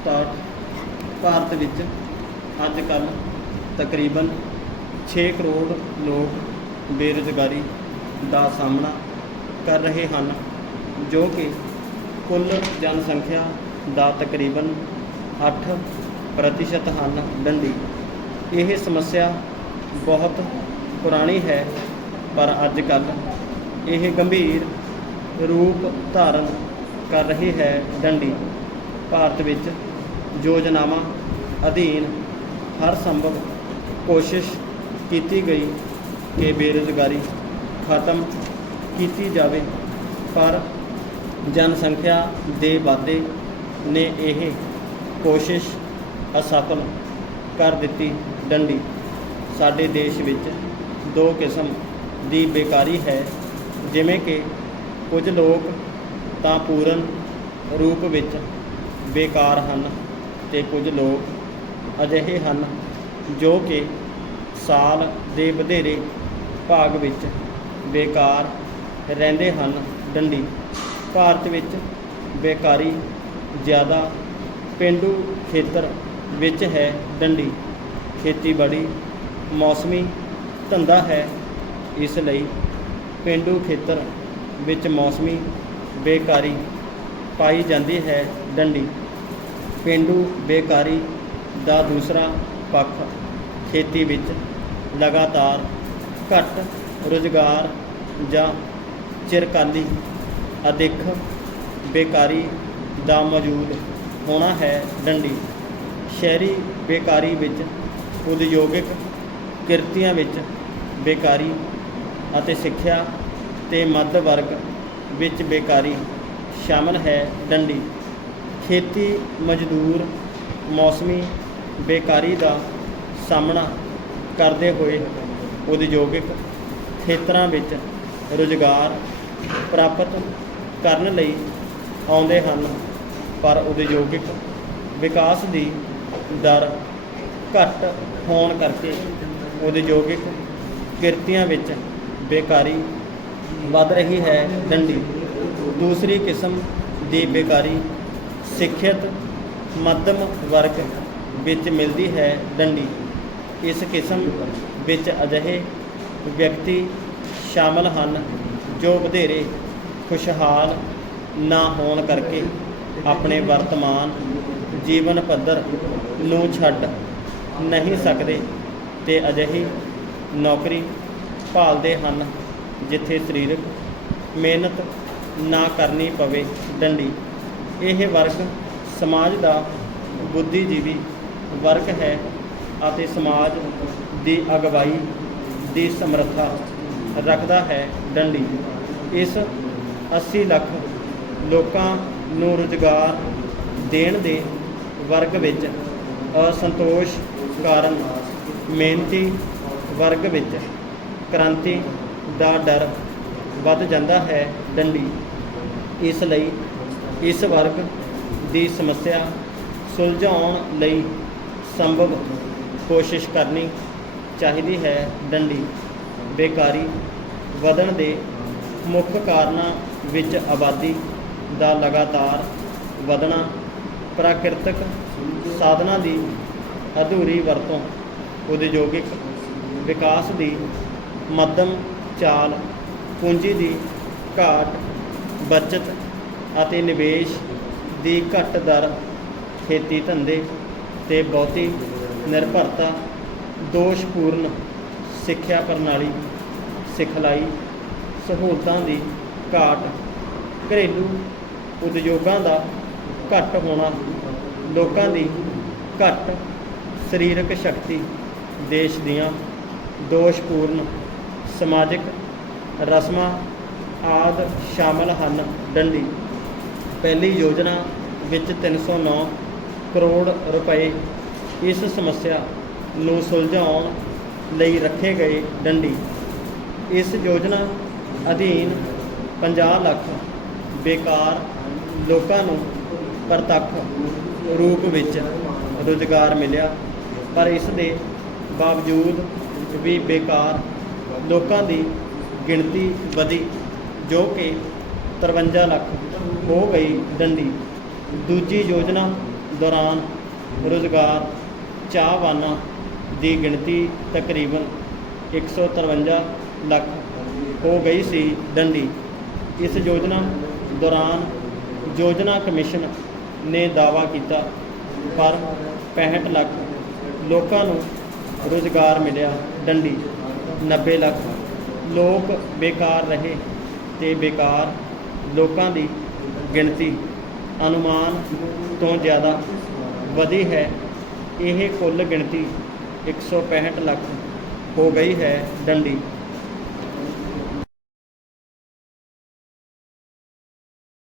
Start Bharat ਵਿੱਚ ਅੱਜ ਕੱਲ ਤਕਰੀਬਨ 6 ਕਰੋੜ ਲੋਕ ਬੇਰੁਜ਼ਗਾਰੀ ਦਾ ਸਾਹਮਣਾ ਕਰ ਰਹੇ ਹਨ, ਜੋ ਕਿ ਕੁੱਲ ਜਨਸੰਖਿਆ ਦਾ ਤਕਰੀਬਨ 8 ਪ੍ਰਤੀਸ਼ਤ ਹਨ ਡੰਡੀ। ਇਹ ਸਮੱਸਿਆ ਬਹੁਤ ਪੁਰਾਣੀ ਹੈ, ਪਰ ਅੱਜ ਕੱਲ੍ਹ ਇਹ ਗੰਭੀਰ ਰੂਪ ਧਾਰਨ ਕਰ ਰਹੀ ਹੈ ਡੰਡੀ। ਭਾਰਤ ਵਿੱਚ ਯੋਜਨਾਵਾਂ ਅਧੀਨ ਹਰ ਸੰਭਵ ਕੋਸ਼ਿਸ਼ ਕੀਤੀ ਗਈ ਕਿ ਬੇਰੁਜ਼ਗਾਰੀ ਖਤਮ ਕੀਤੀ ਜਾਵੇ, ਪਰ ਜਨਸੰਖਿਆ ਦੇ ਵਾਧੇ ਨੇ ਇਹ ਕੋਸ਼ਿਸ਼ ਅਸਫਲ ਕਰ ਦਿੱਤੀ ਡੰਡੀ। ਸਾਡੇ ਦੇਸ਼ ਵਿੱਚ ਦੋ ਕਿਸਮ ਦੀ ਬੇਕਾਰੀ ਹੈ, ਜਿਵੇਂ ਕਿ ਕੁਝ ਲੋਕ ਤਾਂ ਪੂਰਨ ਰੂਪ ਵਿੱਚ ਬੇਕਾਰ ਹਨ ਤੇ ਕੁਝ ਲੋਕ ਅਜਿਹੇ ਹਨ ਜੋ ਕਿ ਸਾਲ ਦੇ ਵਧੇਰੇ ਭਾਗ ਵਿੱਚ ਬੇਕਾਰ ਰਹਿੰਦੇ ਹਨ। ਡੰਡੀ, ਭਾਰਤ ਵਿੱਚ ਬੇਕਾਰੀ ਜ਼ਿਆਦਾ ਪੇਂਡੂ ਖੇਤਰ ਵਿੱਚ ਹੈ। ਡੰਡੀ ਖੇਤੀਬਾੜੀ ਮੌਸਮੀ ਧੰਦਾ ਹੈ। ਇਸ ਲਈ ਪੇਂਡੂ ਖੇਤਰ ਵਿੱਚ ਮੌਸਮੀ ਬੇਕਾਰੀ ਪਾਈ ਜਾਂਦੀ ਹੈ। ਡੰਡੀ ਪੇਂਡੂ ਬੇਕਾਰੀ ਦਾ ਦੂਸਰਾ ਪੱਖ ਖੇਤੀ ਵਿੱਚ ਲਗਾਤਾਰ ਘੱਟ ਰੁਜ਼ਗਾਰ ਜਾਂ ਚਿਰਕਾਲੀ ਅਦਿੱਖ ਬੇਕਾਰੀ ਦਾ ਮੌਜੂਦ ਹੋਣਾ ਹੈ ਡੰਡੀ। ਸ਼ਹਿਰੀ ਬੇਕਾਰੀ ਵਿੱਚ ਉਦਯੋਗਿਕ ਕਿਰਤੀਆਂ ਵਿੱਚ ਬੇਕਾਰੀ ਅਤੇ ਸਿੱਖਿਆ ਤੇ ਮੱਧ ਵਰਗ ਵਿੱਚ ਬੇਕਾਰੀ ਸ਼ਾਮਲ ਹੈ ਡੰਡੀ। ਖੇਤੀ ਮਜ਼ਦੂਰ ਮੌਸਮੀ ਬੇਕਾਰੀ ਦਾ ਸਾਹਮਣਾ ਕਰਦੇ ਹੋਏ ਉਦਯੋਗਿਕ ਖੇਤਰਾਂ ਵਿੱਚ ਰੁਜ਼ਗਾਰ ਪ੍ਰਾਪਤ ਕਰਨ ਲਈ ਆਉਂਦੇ ਹਨ, ਪਰ ਉਦਯੋਗਿਕ ਵਿਕਾਸ ਦੀ ਦਰ ਘੱਟ ਹੋਣ ਕਰਕੇ ਉਦਯੋਗਿਕ ਕਿਰਤੀਆਂ ਵਿੱਚ ਬੇਕਾਰੀ ਵੱਧ ਰਹੀ ਹੈ ਡੰਡੀ। ਦੂਸਰੀ ਕਿਸਮ ਦੀ ਬੇਕਾਰੀ ਸਿੱਖਿਅਤ ਮੱਧਮ ਵਰਗ ਵਿੱਚ ਮਿਲਦੀ ਹੈ ਡੰਡੀ। ਇਸ ਕਿਸਮ ਵਿੱਚ ਅਜਿਹੇ ਵਿਅਕਤੀ ਸ਼ਾਮਲ ਹਨ ਜੋ ਵਧੇਰੇ ਖੁਸ਼ਹਾਲ ਨਾ ਹੋਣ ਕਰਕੇ ਆਪਣੇ ਵਰਤਮਾਨ ਜੀਵਨ ਪੱਧਰ ਨੂੰ ਛੱਡ ਨਹੀਂ ਸਕਦੇ ਤੇ ਅਜਿਹੀ ਨੌਕਰੀ ਭਾਲਦੇ ਹਨ ਜਿੱਥੇ ਸਰੀਰਕ ਮਿਹਨਤ ਨਾ ਕਰਨੀ ਪਵੇ ਡੰਡੀ। ਇਹ ਵਰਗ ਸਮਾਜ ਦਾ ਬੁੱਧੀਜੀਵੀ ਵਰਗ ਹੈ ਅਤੇ ਸਮਾਜ ਦੀ ਅਗਵਾਈ ਦੀ ਸਮਰੱਥਾ ਰੱਖਦਾ ਹੈ ਡੰਡੀ। ਇਸ 80 ਲੱਖ ਲੋਕਾਂ ਨੂੰ ਰੁਜ਼ਗਾਰ ਦੇਣ ਦੇ ਵਰਗ ਵਿੱਚ ਅਸੰਤੋਸ਼ ਕਾਰਨ ਮਿਹਨਤੀ ਵਰਗ ਵਿੱਚ ਕ੍ਰਾਂਤੀ ਦਾ ਡਰ ਵੱਧ ਜਾਂਦਾ ਹੈ ਡੰਡੀ। ਇਸ ਲਈ ਇਸ ਵਰਗ ਦੀ ਸਮੱਸਿਆ ਸੁਲਝਾਉਣ ਲਈ ਸੰਭਵ ਕੋਸ਼ਿਸ਼ ਕਰਨੀ ਚਾਹੀਦੀ ਹੈ। ਡੰਡੀ, ਬੇਕਾਰੀ ਵਧਣ ਦੇ ਮੁੱਖ ਕਾਰਨਾਂ ਵਿੱਚ ਆਬਾਦੀ ਦਾ ਲਗਾਤਾਰ ਵਧਣਾ, ਪ੍ਰਾਕਿਰਤਕ ਸਾਧਨਾਂ ਦੀ ਅਧੂਰੀ ਵਰਤੋਂ, ਉਦਯੋਗਿਕ ਵਿਕਾਸ ਦੀ ਮੱਧਮ ਚਾਲ, ਪੂੰਜੀ ਦੀ ਘਾਟ, ਬਚਤ ਅਤੇ ਨਿਵੇਸ਼ ਦੀ ਘੱਟ ਦਰ ਖੇਤੀ ਧੰਦੇ ਤੇ ਬਹੁਤੀ ਨਿਰਭਰਤਾ, ਦੋਸ਼ਪੂਰਨ ਸਿੱਖਿਆ ਪ੍ਰਣਾਲੀ, ਸਿਖਲਾਈ ਸਹੂਲਤਾਂ ਦੀ ਘਾਟ, ਘਰੇਲੂ ਉਦਯੋਗਾਂ ਦਾ ਘੱਟ ਹੋਣਾ, ਲੋਕਾਂ ਦੀ ਘੱਟ ਸਰੀਰਕ ਸ਼ਕਤੀ, ਦੇਸ਼ ਦੀਆਂ ਦੋਸ਼ਪੂਰਨ ਸਮਾਜਿਕ ਰਸਮਾਂ ਆਦ ਸ਼ਾਮਲ ਹਨ। ਡੰਡੀ ਪਹਿਲੀ ਯੋਜਨਾ ਵਿੱਚ 309 ਕਰੋੜ ਰੁਪਏ ਇਸ ਸਮੱਸਿਆ ਨੂੰ ਸੁਲਝਾਉਣ ਲਈ ਰੱਖੇ ਗਏ ਡੰਡੀ। ਇਸ ਯੋਜਨਾ ਅਧੀਨ 50 ਲੱਖ ਬੇਕਾਰ ਲੋਕਾਂ ਨੂੰ ਪ੍ਰਤੱਖ ਰੂਪ ਵਿੱਚ ਰੁਜ਼ਗਾਰ ਮਿਲਿਆ, ਪਰ ਇਸ ਦੇ ਬਾਵਜੂਦ ਵੀ ਬੇਕਾਰ ਲੋਕਾਂ ਦੀ ਗਿਣਤੀ ਵਧੀ, ਜੋ ਕਿ 53 ਲੱਖ ਹੋ ਗਈ ਡੰਡੀ। ਦੂਜੀ ਯੋਜਨਾ ਦੌਰਾਨ ਰੁਜ਼ਗਾਰ ਚਾਹਵਾਨਾਂ ਦੀ ਗਿਣਤੀ ਤਕਰੀਬਨ 153 ਲੱਖ ਹੋ ਗਈ ਸੀ ਡੰਡੀ। ਇਸ ਯੋਜਨਾ ਦੌਰਾਨ ਯੋਜਨਾ ਕਮਿਸ਼ਨ ਨੇ ਦਾਅਵਾ ਕੀਤਾ, ਪਰ 65 ਲੱਖ ਲੋਕਾਂ ਨੂੰ ਰੁਜ਼ਗਾਰ ਮਿਲਿਆ ਡੰਡੀ। 90 ਲੱਖ ਲੋਕ ਬੇਕਾਰ ਰਹੇ ਤੇ ਬੇਕਾਰ ਲੋਕਾਂ ਦੀ ਗਿਣਤੀ ਅਨੁਮਾਨ ਤੋਂ ਜ਼ਿਆਦਾ ਵਧੀ ਹੈ, ਇਹ ਕੁੱਲ ਗਿਣਤੀ 165 ਲੱਖ ਹੋ ਗਈ ਹੈ ਡੰਡੀ।